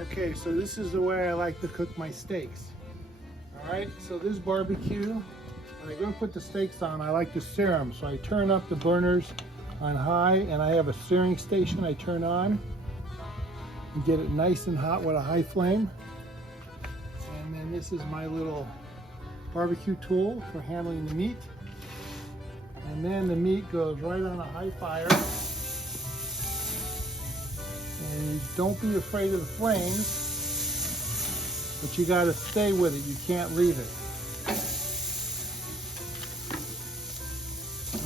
Okay, so this is the way I like to cook my steaks. All right, so this barbecue, when I'm gonna put the steaks on, I like to sear them. So I turn up the burners on high, and I have a searing station I turn on and get it nice and hot with a high flame. And then this is my little barbecue tool for handling the meat. And then the meat goes right on a high fire. And don't be afraid of the flames, but you got to stay with it. You can't leave it.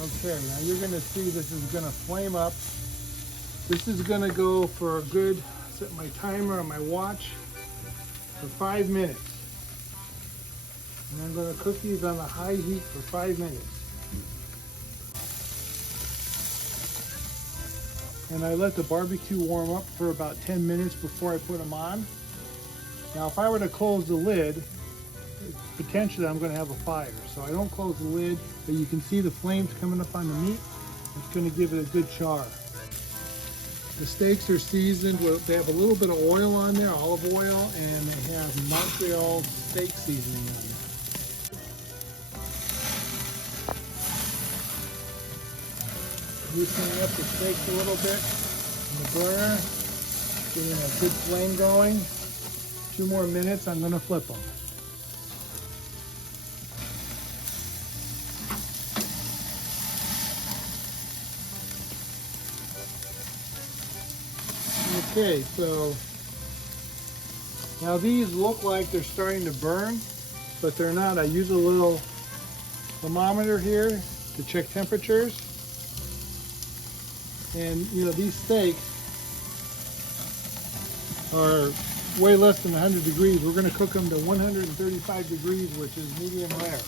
Okay, now you're going to see this is going to flame up. This is going to go for a good, set my timer on my watch, for 5 minutes. And I'm going to cook these on a high heat for 5 minutes. And I let the barbecue warm up for about 10 minutes before I put them on. Now, if I were to close the lid, potentially I'm going to have a fire. So I don't close the lid, but you can see the flames coming up on the meat. It's going to give it a good char. The steaks are seasoned with, they have a little bit of oil on there, olive oil, and they have Montreal steak seasoning on there. Loosening up the steaks a little bit in the burner, getting a good flame going. 2 more minutes, I'm going to flip them. Okay, so now these look like they're starting to burn, but they're not. I use a little thermometer here to check temperatures. And you know, these steaks are way less than 100 degrees. We're going to cook them to 135 degrees, which is medium rare.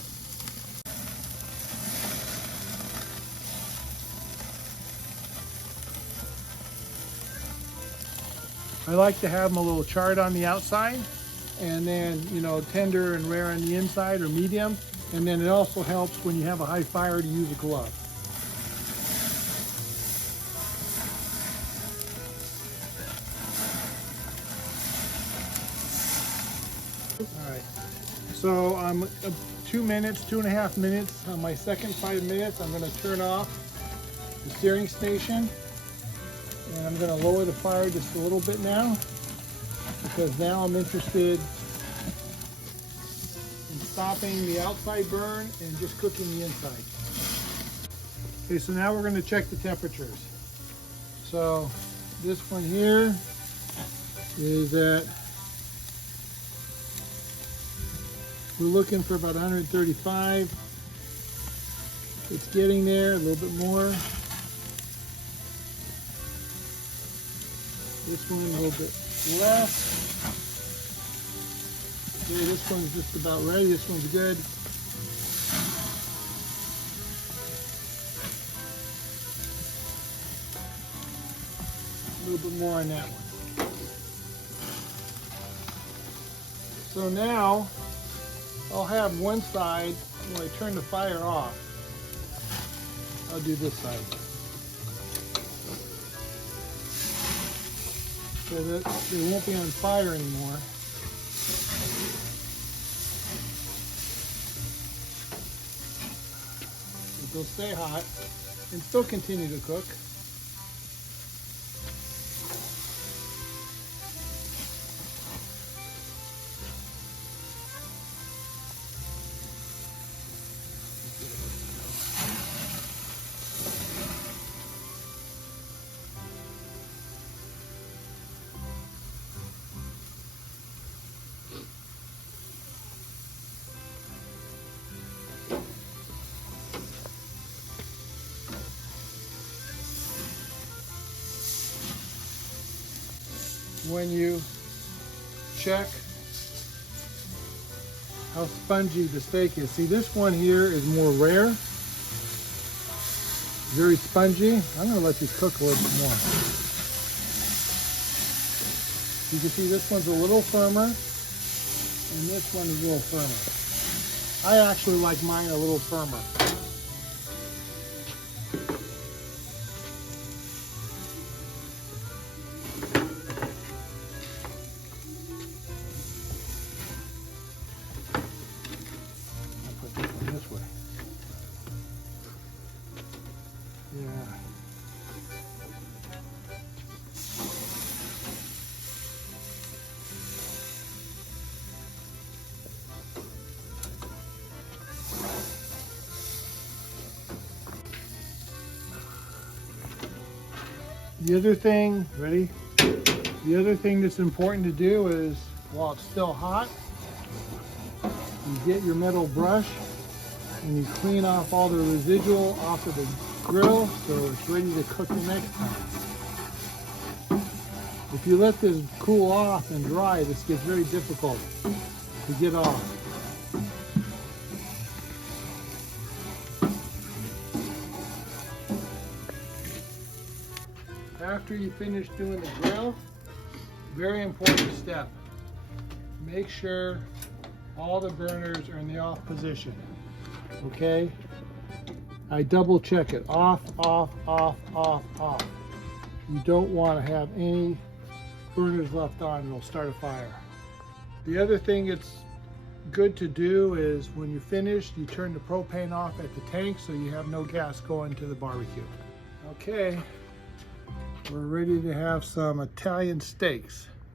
I like to have them a little charred on the outside, and then, you know, tender and rare on the inside, or medium. And then it also helps when you have a high fire to use a glove. All right, so I'm 2 minutes, 2.5 minutes. On my second 5 minutes, I'm going to turn off the searing station, and I'm going to lower the fire just a little bit now, because now I'm interested in stopping the outside burn and just cooking the inside. Okay, so now we're going to check the temperatures. So this one here is at, we're looking for about 135. It's getting there, a little bit more. This one a little bit less. Okay, this one's just about ready. This one's good. A little bit more on that one. So now I'll have one side, when I turn the fire off, I'll do this side. So that they won't be on fire anymore. They'll stay hot and still continue to cook. When you check how spongy the steak is. See, this one here is more rare, very spongy. I'm going to let these cook a little bit more. You can see this one's a little firmer, and this one is a little firmer. I actually like mine a little firmer. Yeah. The other thing, ready? The other thing that's important to do is, while it's still hot, you get your metal brush and you clean off all the residual off of the grill so it's ready to cook the next time. If you let this cool off and dry, this gets very difficult to get off. After you finish doing the grill, very important step, make sure all the burners are in the off position, okay? I double check it, off, off, off, off, off. You don't want to have any burners left on, it'll start a fire. The other thing it's good to do is when you're finished, you turn the propane off at the tank so you have no gas going to the barbecue. Okay. We're ready to have some Italian steaks.